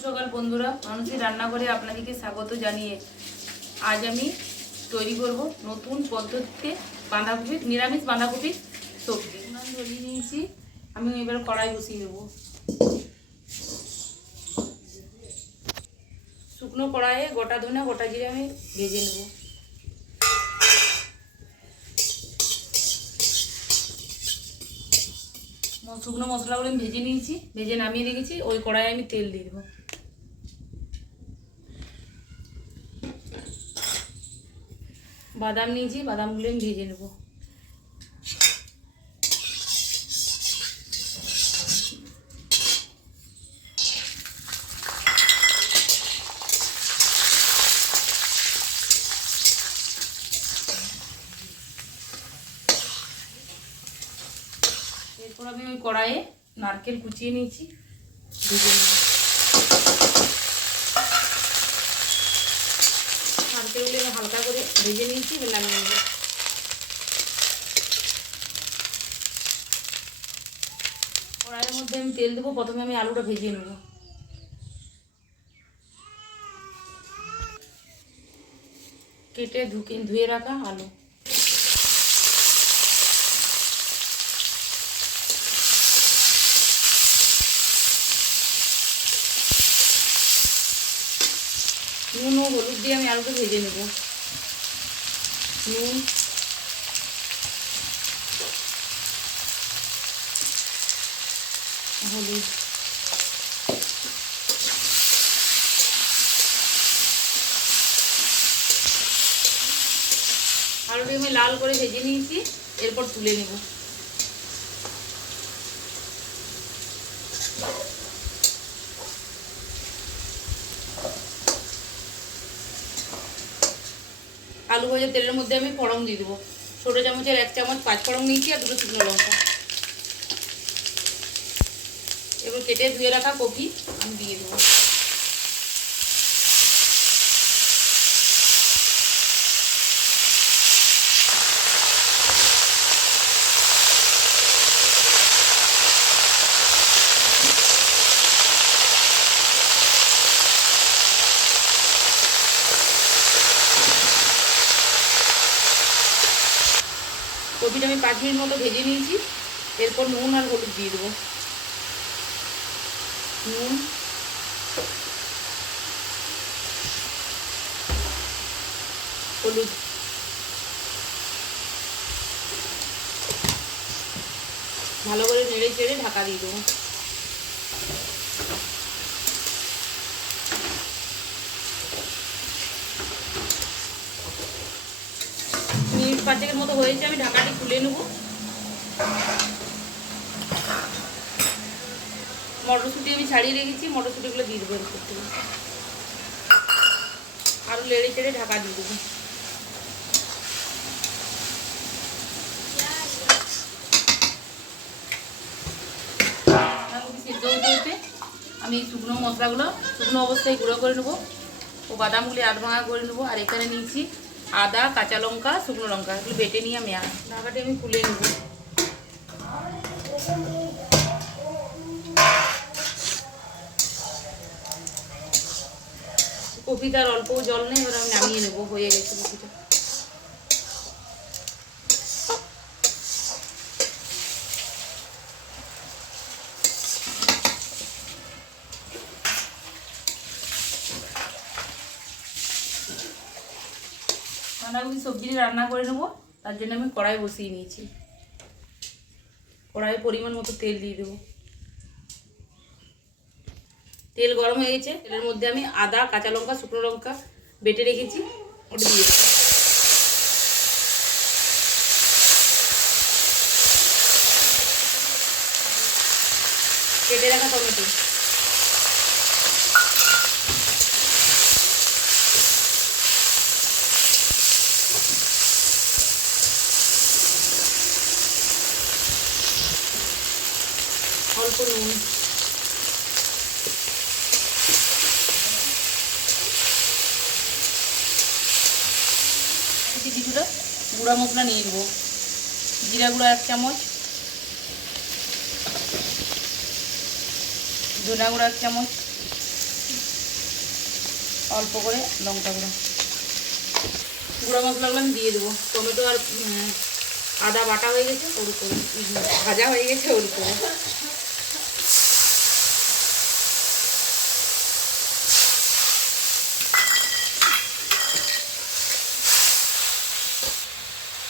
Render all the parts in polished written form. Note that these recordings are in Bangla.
সকাল বন্ধুরা, মানুষের রান্নাঘরে আপনাদেরকে স্বাগত জানিয়ে আজ আমি তৈরি করব নতুন পদ্ধতিতে বাঁধাকপি, নিরামিষ বাঁধাকপির সবজি। ধরিয়ে নিয়েছি, আমি এবার কড়াই বসিয়ে নেব। শুকনো কড়াইয়ে গোটা ধনে গোটা জিরে আমি ভেজে নেব। শুকনো মশলাগুলো আমি ভেজে নিয়েছি, ভেজে নামিয়ে রেখেছি। ওই কড়াইয়ে আমি তেল দিয়ে দেবো। বাদাম নিয়েছি, বাদামগুলো আমি ভেজে নেব। এরপর আমি ওই কড়াইয়ে নারকেল কুচিয়ে নিয়েছি, ভেজে নেব। নারকেলগুলো আমি হালকা করে ভেজে নিয়েছি, এবার নামিয়ে নেব। কড়াইয়ের মধ্যে আমি তেল দেবো। প্রথমে আমি আলুটা ভেজে নেব। কেটে ধুয়ে রাখা আলু, নুন ও হলুদ দিয়ে আমি আলুটা ভেজে নেব। নুন, হলুদ, আলুটা আমি লাল করে ভেজে নিয়েছি। এরপর তুলে নেব। আলু ভাজা তেলের মধ্যে আমি ফোড়ন দিয়ে দেবো। ছোটো চামচের 1 চামচ 5 ফোড়ন নিয়েছি আর 2 শুকনো লঙ্কা। এবার কেটে ধুয়ে রাখা কপি আমি দিয়ে দেবো। কপিটা আমি 5 মিনিট মতো ভেজে নিয়েছি। এরপর নুন আর হলুদ দিয়ে দেবো। নুন, হলুদ, ভালো করে নেড়ে চেড়ে ঢাকা দিয়ে দেবো। মিনিট 5 মতো হয়েছে, আমি ঢাকাটি খুলে নেব। মটরশুঁটি আমি ছাড়িয়ে রেখেছি, মটরশুঁটিগুলো দিয়ে দেবো। এরপর থেকে আরও নেড়ে চেড়ে ঢাকা দিয়ে দেবো। সেদ্ধ হতে হতে আমি এই শুকনো মশলাগুলো শুকনো অবস্থায় গুঁড়ো করে নেবো ও বাদামগুলি আধ ভাঙা করে নেবো। আর এখানে নিয়েছি আদা, কাঁচা লঙ্কা, শুকনো লঙ্কা, এগুলো বেটে নিয়ে আমি ঢাকাটি আমি খুলে নেব। কপিতে আর অল্প জল নেই, এবার আমি নামিয়ে নেবো। হয়ে গেছে কপিটা। বাঁধাকপি সবজিটা রান্না করে নেবো, তার জন্য আমি কড়াই বসিয়ে নিয়েছি। কড়াইয়ে পরিমাণ মতো তেল দিয়ে দেবো। তেল গরম হয়ে গেছে, তেলের মধ্যে আমি আদা, কাঁচা লঙ্কা, শুকনো লঙ্কা বেটে রেখেছি, ওটা দিয়ে দেবো। কেটে রাখা টমেটো, অল্প নুন, কিছুটা গুঁড়া মশলা নিয়ে নেবো। জিরা গুঁড়ো 1 চামচ, ধনিয়া গুঁড়ো 1 চামচ, অল্প করে লঙ্কা গুঁড়ো, গুঁড়ো মশলাগুলো আমি দিয়ে দেবো। টমেটো আর আদা বাটা হয়ে গেছে, ওর উপরে ভাজা হয়ে গেছে, ওর উপরে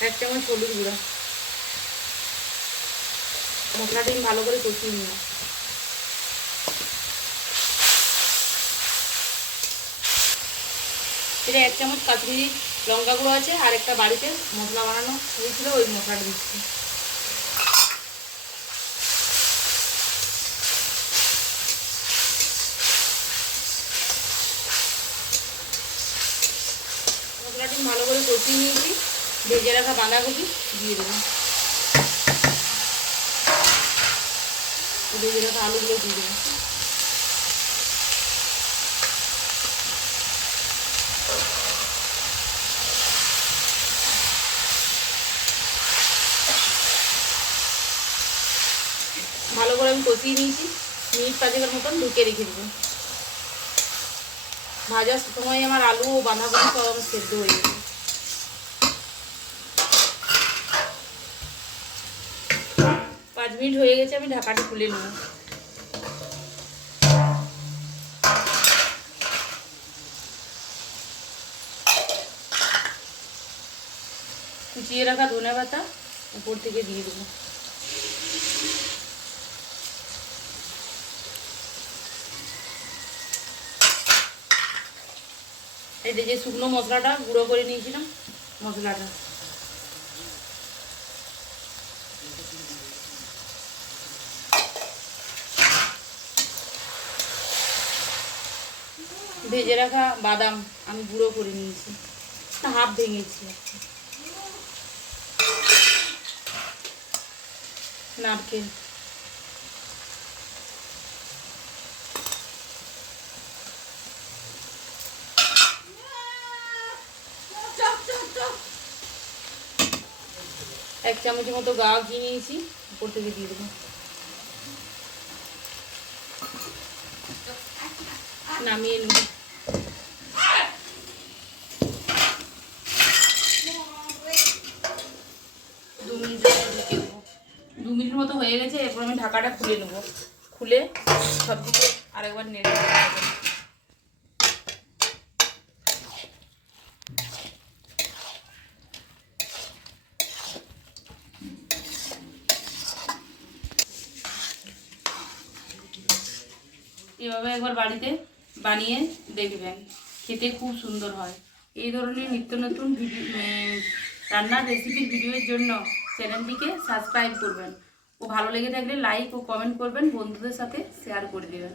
এক চামচ হলুদ গুঁড়ো। মশলাটা আমি ভালো করে কষিয়ে নিই। এটা এক চামচ কাশ্মীরি লঙ্কা গুঁড়ো আছে, আর একটা বাড়িতে মশলা বানানো হয়েছিল, ওই মশলাটা দিচ্ছি। মশলাটি ভালো করে কষিয়ে নিয়েছি, ভেজে রাখা বাঁধাকপি দিয়ে দেবো, ভেজে রাখা আলুগুলো দিয়ে দেবো। ভালো করে আমি কষিয়ে নিয়েছি, মিনিট 5 মতন ঢুকে রেখে দেবো। ভাজার সময় আমার আলু ও বাঁধাকপি সব আমার সেদ্ধ হয়ে গেছে। 5 মিনিট হয়ে গেছে, আমি ঢাকাটা খুলে নেব। কুচিয়ে রাখা ধনে পাতা উপর থেকে দিয়ে দেবো। এটা যে শুকনো মশলাটা গুঁড়ো করে নিয়েছিলাম, মশলাটা ভেজে রাখা বাদাম আমি গুঁড়ো করে নিয়েছি, হাফ ভেঙেছি। নারকেল, এক চামচের মতো গা ঘি নিয়েছি, উপর থেকে দিয়ে দেবো। নামিয়ে নেব। 2 মিনিট মতো হয়ে গেছে, এরপর আমি ঢাকাটা খুলে নেব। খুলে সব দিকে আরেকবার নেড়ে দেবো। এভাবে একবার বাড়িতে বানিয়ে দেখবেন, খেতে খুব সুন্দর হয়। এই ধরনের নিত্য নতুন রান্নার রেসিপির ভিডিওর জন্য চ্যানেলটিকে সাবস্ক্রাইব করবেন ও ভালো লেগে থাকলে লাইক ও কমেন্ট করবেন, বন্ধুদের সাথে শেয়ার করে দেবেন।